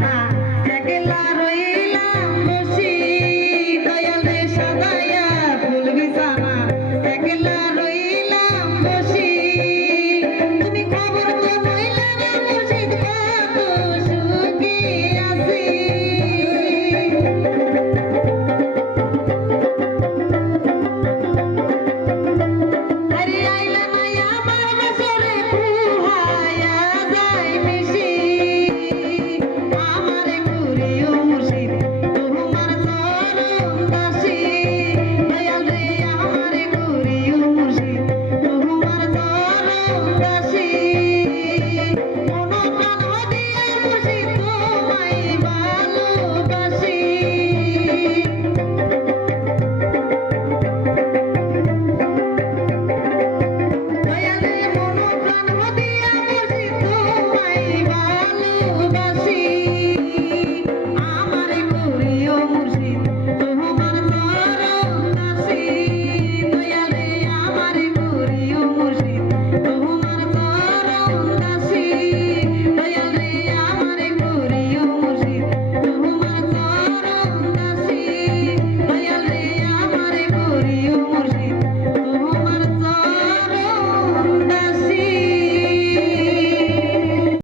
हाँ